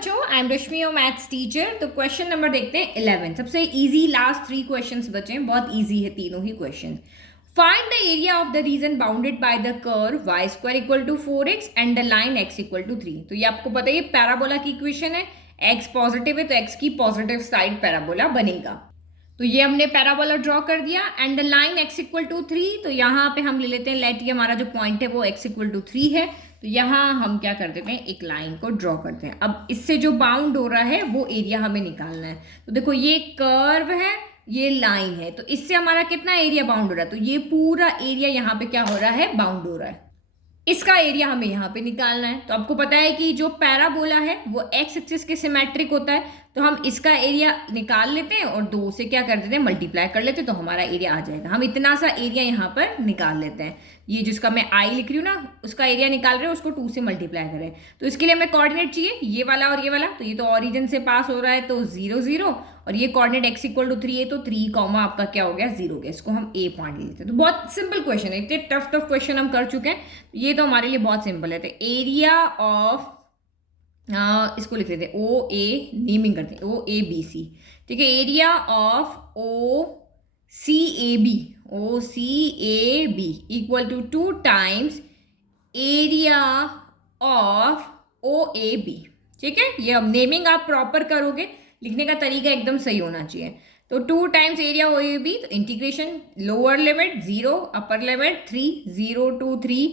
बच्चों, I am Rashmi your maths teacher. तो question number देखते हैं 11। सबसे इजी लास्ट 3 क्वेश्चंस बचे हैं, बहुत इजी है तीनों ही question. Find the area of the region bounded by the curve y square equal to 4x and the line x equal to 3। तो ये आपको पता है ये पैराबोला की इक्वेशन है। x पॉजिटिव है तो x की पॉजिटिव साइड पैराबोला बनेगा। तो ये हमने पैराबोला ड्रॉ कर दिया and the line x equal to 3। तो यहाँ पे हम ले लेते हैं लेट, ये हमारा जो पॉइंट है वो x इक्वल टू 3 है। तो यहाँ हम क्या कर देते हैं, एक लाइन को ड्रॉ करते हैं। अब इससे जो बाउंड हो रहा है वो एरिया हमें निकालना है। तो देखो ये कर्व है, ये लाइन है, तो इससे हमारा कितना एरिया बाउंड हो रहा है। तो ये पूरा एरिया यहाँ पे क्या हो रहा है, बाउंड हो रहा है। इसका एरिया हमें यहाँ पे निकालना है। तो आपको पता है कि जो पैराबोला है वो एक्स एक्सिस के सिमेट्रिक होता है। तो हम इसका एरिया निकाल लेते हैं और 2 से क्या कर देते हैं, मल्टीप्लाई कर लेते हैं, तो हमारा एरिया आ जाएगा। हम इतना सा एरिया यहाँ पर निकाल लेते हैं। ये जिसका मैं आई लिख रही हूँ ना, उसका एरिया निकाल रहे हैं, उसको 2 से मल्टीप्लाई करें। तो इसके लिए हमें कोऑर्डिनेट चाहिए, ये वाला और ये वाला। तो ये तो ऑरिजिन से पास हो रहा है तो 0 0, और ये कोऑर्डिनेट x इक्वल टू 3 है तो 3 कॉमा आपका क्या हो गया, 0 हो गया। इसको हम a पॉइंट लेते हैं। तो बहुत सिंपल क्वेश्चन है, इतने टफ क्वेश्चन हम कर चुके हैं, ये तो हमारे लिए बहुत सिंपल है। तो एरिया ऑफ इसको लिख लेते हैं ओ ए, नेमिंग करते हैं ओ ए बी सी, ठीक है। Area of O C A B equal to 2 times area of O A B, ठीक है। ये अब नेमिंग आप प्रॉपर करोगे, लिखने का तरीका एकदम सही होना चाहिए। तो 2 times area O A B, तो integration lower limit 0, upper limit 3, 0 to 3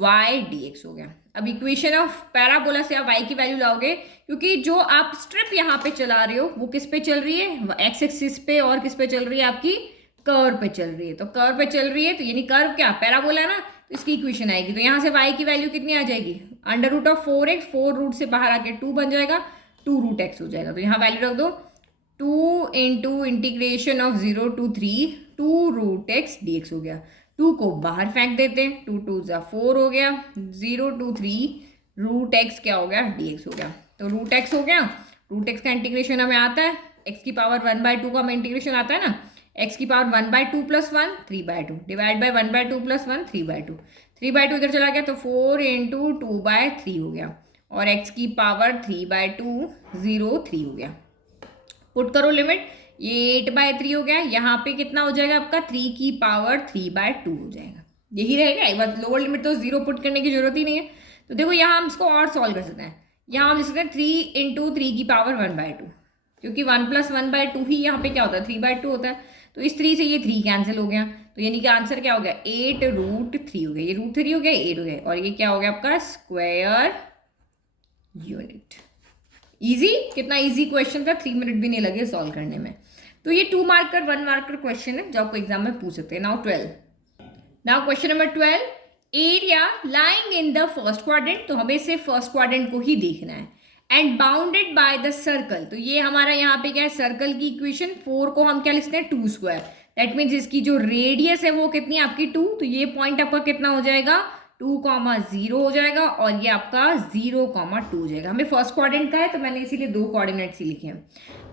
y dx हो गया। अब इक्वेशन ऑफ पैराबोला से आप y की वैल्यू लाओगे, क्योंकि जो आप स्ट्रिप यहाँ पे चला रहे हो वो किस पे चल रही है, एक्स एक्सिस पे, और किस पे चल रही है, आपकी कर्व पे चल रही है। तो कर्व पे चल रही है तो यानी कर्व क्या, पैराबोला ना, तो इसकी इक्वेशन आएगी। तो यहाँ से y की वैल्यू कितनी आ जाएगी, under root of 4x, 4 root से बाहर आके 2 बन जाएगा, 2 रूट x हो जाएगा। तो यहाँ वैल्यू रख दो 2 into integration of 0 to 3 2 root x dx हो गया। 2 को बाहर फेंक देते हैं, 2 2 जा 4 हो गया, 0 to 3 रूट x क्या हो गया, dx हो गया। तो रूट x हो गया, रूट x का इंटीग्रेशन हमें आता है, x की पावर 1/2 का हमें इंटीग्रेशन आता है ना, x की पावर 1/2 + 1 3/2 डिवाइड बाय 1/2 + 1 3/2, 3/2 इधर चला गया तो 4 इंटू 2/3 हो गया, और x की पावर 3/2 0 3 हो गया। पुट करो लिमिट, ये 8/3 हो गया। यहाँ पे कितना हो जाएगा आपका, 3 की पावर 3/2 हो जाएगा। यही रहेगा, बस लोअर लिमिट तो 0 पुट करने की जरूरत ही नहीं है। तो देखो यहाँ हम इसको और सॉल्व कर सकते हैं। यहाँ हम लिख सकते हैं 3 इंटू 3 की पावर 1/2, क्योंकि 1 + 1/2 ही यहाँ पे क्या होता है, 3/2 होता है। तो इस 3 से ये 3 कैंसिल हो गया, तो यानी कि आंसर क्या हो गया, 8 रूट 3 हो गया। ये रूट 3 हो गया, 8 हो गया, और ये क्या हो गया आपका, स्क्वायर यूनिट। इजी, कितना इजी क्वेश्चन था, 3 मिनट भी नहीं लगे सॉल्व करने में। तो ये 2 मार्कर 1 मार्कर क्वेश्चन है जो आपको एग्जाम में पूछ सकते हैं। Now question number 12, area lying in the first quadrant. तो हमें सिर्फ फर्स्ट क्वाड्रेंट को ही देखना है, and bounded by the circle. तो ये हमारा यहाँ पे क्या है, सर्कल की इक्वेशन। 4 को हम क्या लिखते हैं, 2 स्क्वायर। दैट मीन्स इसकी जो रेडियस है वो कितनी है आपकी 2। तो ये पॉइंट आपका कितना हो जाएगा, 2,0 हो जाएगा, और ये आपका 0,2 हो जाएगा। हमें फर्स्ट क्वाड्रेंट का है तो मैंने इसीलिए 2 कोऑर्डिनेट्स ही लिखे हैं।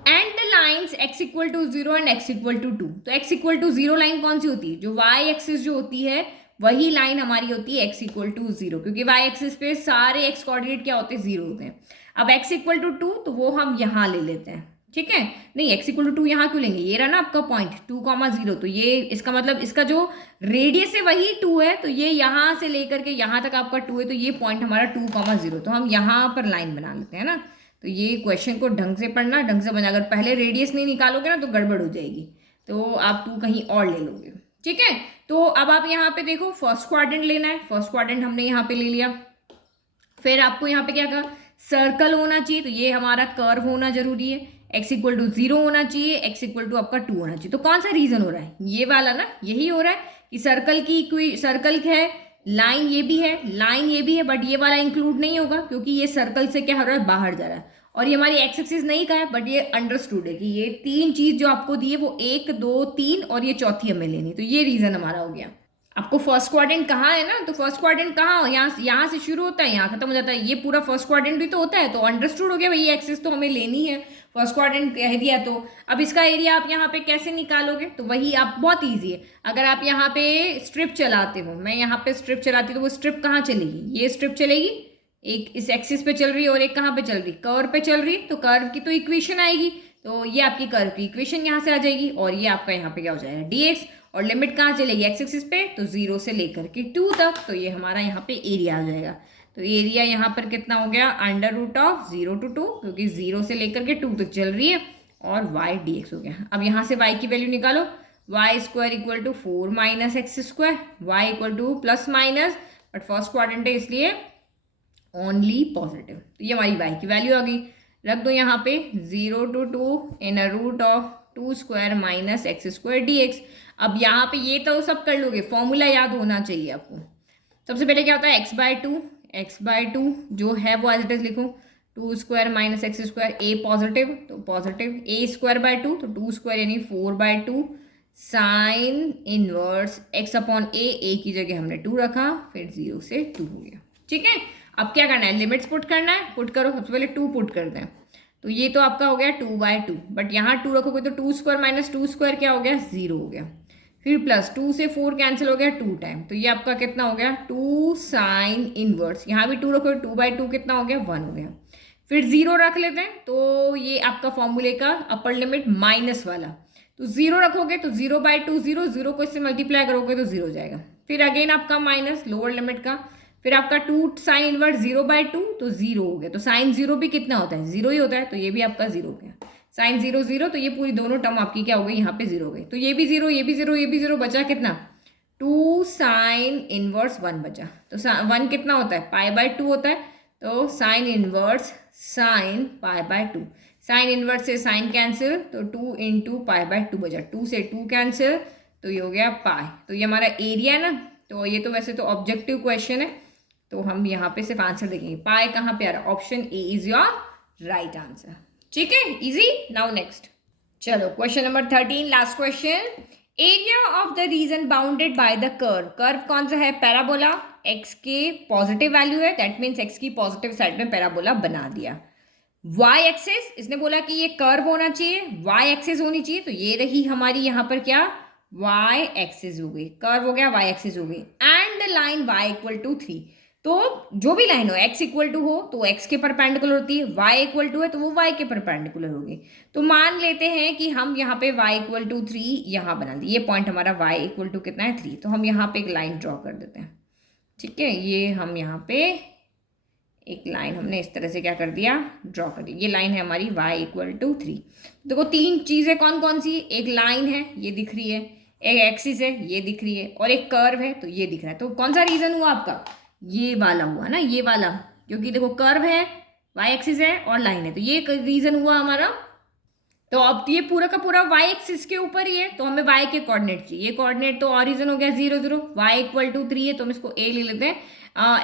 And the lines x equal to 0 and x equal to 2। तो x इक्वल टू 0 लाइन कौन सी होती है, जो y एक्सिस जो होती है वही लाइन हमारी होती है x इक्वल टू 0, क्योंकि y एक्सिस पे सारे x कोऑर्डिनेट क्या होते हैं, 0 होते हैं। अब x इक्वल टू 2 तो वो हम यहाँ ले लेते हैं, ठीक है। नहीं, x इक्वल टू 2 यहाँ क्यों लेंगे, ये रहा ना आपका पॉइंट 2,0। तो ये इसका मतलब इसका जो रेडियस है वही 2 है, तो ये यहाँ से लेकर के यहाँ तक आपका 2 है, तो ये पॉइंट हमारा 2,0। तो हम यहाँ पर लाइन बना लेते हैं ना। तो ये क्वेश्चन को ढंग से पढ़ना, ढंग से बना। अगर पहले रेडियस नहीं निकालोगे ना तो गड़बड़ हो जाएगी, तो आप 2 कहीं और ले लोगे, ठीक है। तो अब आप यहाँ पे देखो, फर्स्ट क्वाड्रेंट लेना है, फर्स्ट क्वाड्रेंट हमने यहाँ पे ले लिया। फिर आपको यहाँ पे क्या कहा, सर्कल होना चाहिए, तो ये हमारा कर्व होना जरूरी है। x इक्वल टू 0 होना चाहिए, x इक्वल टू आपका 2 होना चाहिए। तो कौन सा रीजन हो रहा है, ये वाला ना, यही हो रहा है कि सर्कल है, लाइन ये भी है, लाइन ये भी है, बट ये वाला इंक्लूड नहीं होगा क्योंकि ये सर्कल से क्या हो रहा है, बाहर जा रहा है। और ये हमारी एक्स एक्सिस नहीं का है, बट ये अंडरस्टूड है कि ये 3 चीज जो आपको दी है वो 1 2 3 और ये चौथी हमें लेनी। तो ये रीजन हमारा हो गया। आपको फर्स्ट क्वाड्रेंट कहाँ है ना, तो फर्स्ट क्वाड्रेंट कहाँ, यहाँ से शुरू होता है, यहाँ खत्म हो जाता है। ये पूरा फर्स्ट क्वाड्रेंट भी तो होता है, तो अंडरस्टूड हो गया भाई, ये एक्सिस तो हमें लेनी है, फर्स्ट क्वाड्रेंट कह दिया। तो अब इसका एरिया आप यहाँ पे कैसे निकालोगे, तो वही आप, बहुत ईजी है। अगर आप यहाँ पे स्ट्रिप चलाते हो, मैं यहाँ पे स्ट्रिप चलाती हूँ, तो वो स्ट्रिप कहाँ चलेगी, ये स्ट्रिप चलेगी, एक इस एक्सिस पे चल रही है और एक कहाँ पे चल रही, कर्व पे चल रही, तो कर्व की तो इक्वेशन आएगी, तो ये आपकी कर्व की इक्वेशन यहाँ से आ जाएगी और ये आपका यहाँ पे क्या हो जाएगा dx, और लिमिट कहाँ चलेगी एक्स एक्सिस पे, तो 0 से लेकर के 2 तक, तो ये हमारा यहाँ पे एरिया आ जाएगा। तो एरिया यहाँ पर कितना हो गया, √0 to 2, क्योंकि 0 से लेकर के 2 तक चल रही है, और y dx हो गया। अब यहाँ से y की वैल्यू निकालो, y square equal to 4 minus x square, y equal to plus minus, but first quadrant है इसलिए ओनली पॉजिटिव, तो ये हमारी y की वैल्यू आ गई। रख दो यहाँ पे 0 to 2 in root of 2 square minus x square dx। अब यहाँ पे ये तो सब कर लोगे, फॉर्मूला याद होना चाहिए आपको। सबसे पहले क्या होता है, एक्स बाय टू जो है वो एज इट इज लिखो, 2 स्क्वायर माइनस एक्स स्क्वायर, ए पॉजिटिव तो पॉजिटिव, ए स्क्वायर बाय 2 तो 2 स्क्वायर यानी 4/2 साइन इनवर्स एक्स अपॉन ए की जगह हमने 2 रखा, फिर 0 से 2 हो गया। ठीक है, अब क्या करना है, लिमिट्स पुट करना है, पुट करो। सबसे पहले 2 पुट करते हैं, तो ये तो आपका हो गया 2/2, बट यहाँ 2 रखोगे तो 2 स्क्वायर माइनस 2 स्क्वायर क्या हो गया, 0 हो गया। फिर प्लस 2 से 4 कैंसिल हो गया 2 टाइम, तो ये आपका कितना हो गया 2 साइन इनवर्स, यहाँ भी 2 रखोगे 2/2 कितना हो गया 1 हो गया। फिर 0 रख लेते हैं, तो ये आपका फॉर्मूले का अपर लिमिट माइनस वाला, तो 0 रखोगे तो 0/2 0 को इससे मल्टीप्लाई करोगे तो 0 हो जाएगा। फिर अगेन आपका माइनस लोअर लिमिट का, फिर आपका 2 साइन इनवर्स 0/2 तो 0 हो गया, तो साइन 0 भी कितना होता है 0 ही होता है, तो ये भी आपका 0 हो गया। साइन 0 0, तो ये पूरी दोनों टर्म आपकी क्या हो गई, यहाँ पे 0 हो गई, तो ये भी 0 ये भी 0 ये भी 0, बचा कितना 2 साइन इनवर्स 1 बचा। तो 1 कितना होता है π/2 होता है, तो sine inverse sine π/2, sine inverse से साइन कैंसिल, तो 2 × π/2 बचा, 2 से 2 कैंसिल, तो ये हो गया पाई। तो ये हमारा एरिया है ना, तो ये तो वैसे तो ऑब्जेक्टिव क्वेश्चन है, तो हम यहाँ पे सिर्फ आंसर देखेंगे, पाई कहाँ पे आ रहा है, option A is your right answer. ठीक है, इजी। नाउ नेक्स्ट, चलो question number 13, last question. Area of the region bounded by the curve, curve कौन सा है, पैराबोला, एक्स के पॉजिटिव वैल्यू है, दैट मीन्स एक्स की पॉजिटिव साइड में पैराबोला बना दिया। वाई एक्सिस, इसने बोला कि ये कर्व होना चाहिए, वाई एक्सिस होनी चाहिए, तो ये रही हमारी यहाँ पर क्या वाई एक्सिस हो गई, कर्व हो गया वाई एक्सिस हो गई, and the line y equal to 3, तो जो भी लाइन हो x इक्वल टू हो तो x के परपेंडिकुलर होती है, y इक्वल टू है तो वो y के परपेंडिकुलर होगी। तो मान लेते हैं कि हम यहाँ पे y इक्वल टू 3 यहाँ बना दिए, ये पॉइंट हमारा y इक्वल टू कितना है 3, तो हम यहाँ पे एक लाइन ड्रॉ कर देते हैं। ठीक है, ये हम यहाँ पे एक लाइन हमने इस तरह से क्या कर दिया, ड्रॉ कर दी, ये लाइन है हमारी y इक्वल टू 3। देखो 3 चीज़ें कौन कौन सी, एक लाइन है ये दिख रही है, एक एक्सिस है ये दिख रही है, और एक कर्व है तो ये दिख रहा है। तो कौन सा रीजन हुआ आपका, ये वाला हुआ ना, ये वाला, क्योंकि देखो कर्व है, वाई एक्सिस है और लाइन है, तो ये रीजन हुआ हमारा। तो अब ये पूरा का पूरा वाई एक्सिस के ऊपर ही है, तो हमें वाई के कोऑर्डिनेट चाहिए, ये कोऑर्डिनेट तो ऑरिजिन हो गया 0 0, वाई इक्वल टू 3 है तो हम इसको ए ले लेते हैं,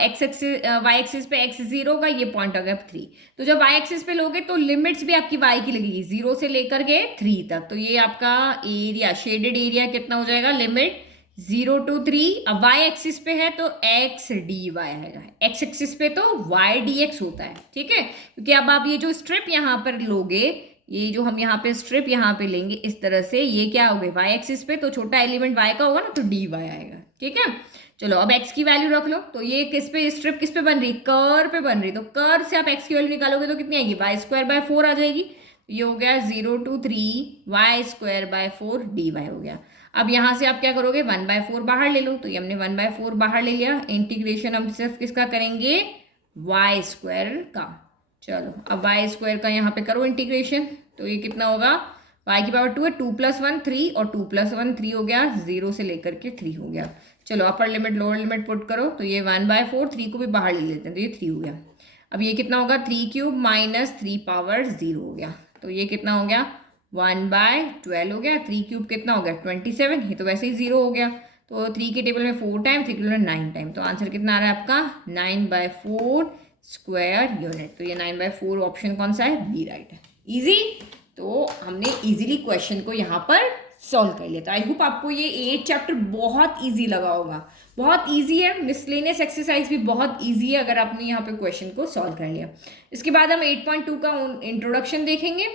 एक्स एक्सिस वाई एक्सिस पे x 0 का ये पॉइंट हो गया 3, तो जब वाई एक्सिस पे लोगे तो लिमिट्स भी आपकी वाई की लगेगी 0 से लेकर के 3 तक, तो ये आपका एरिया शेडेड एरिया कितना हो जाएगा, लिमिट 0 to 3। अब y एक्सिस पे है तो x dy आएगा, x एक्सिस पे तो y dx होता है। ठीक है, क्योंकि अब आप ये जो स्ट्रिप यहाँ पर लोगे, ये जो हम यहाँ पे स्ट्रिप यहाँ पे लेंगे इस तरह से, ये क्या हो गई y एक्सिस पे, तो छोटा एलिमेंट y का होगा ना, तो dy आएगा। ठीक है, चलो अब x की वैल्यू रख लो, तो ये किस पे, स्ट्रिप किस पे बन रही, कर्व पे बन रही, तो कर्व से आप x की वैल्यू निकालोगे तो कितनी आएगी, y² 4 आ जाएगी, ये हो गया 0 to 3 y² 4 dy हो गया। अब यहाँ से आप क्या करोगे, 1/4 बाहर ले लो, तो ये हमने 1/4 बाहर ले लिया, इंटीग्रेशन हम सिर्फ किसका करेंगे, y² का। चलो अब y² का यहाँ पे करो इंटीग्रेशन, तो ये कितना होगा, y की पावर 2 है, 2 + 1 3, और 2 + 1 3 हो गया, 0 से लेकर के 3 हो गया। चलो upper limit lower limit put करो, तो ये 1/4, 3 को भी बाहर ले लेते हैं, तो ये 3 हो गया। अब ये कितना होगा, 3³ - 3 पावर 0 हो गया, तो ये कितना हो गया 1/12 हो गया, 3³ कितना हो गया 27, ये तो वैसे ही 0 हो गया, तो 3 के टेबल में 4 टाइम, 3 के टेबल में 9 टाइम, तो आंसर कितना आ रहा है आपका 9/4 स्क्वायर यूनिट। तो ये 9/4 ऑप्शन कौन सा है, बी राइट है। इजी, तो हमने इजीली क्वेश्चन को यहाँ पर सॉल्व कर लिया। तो आई होप आपको ये 8 चैप्टर बहुत इजी लगा होगा, बहुत इजी है, मिसलेनियस एक्सरसाइज भी बहुत इजी है अगर आपने यहाँ पे क्वेश्चन को सॉल्व कर लिया। इसके बाद हम 8.2 का इंट्रोडक्शन देखेंगे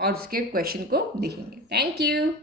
और उसके क्वेश्चन को देखेंगे। Thank you.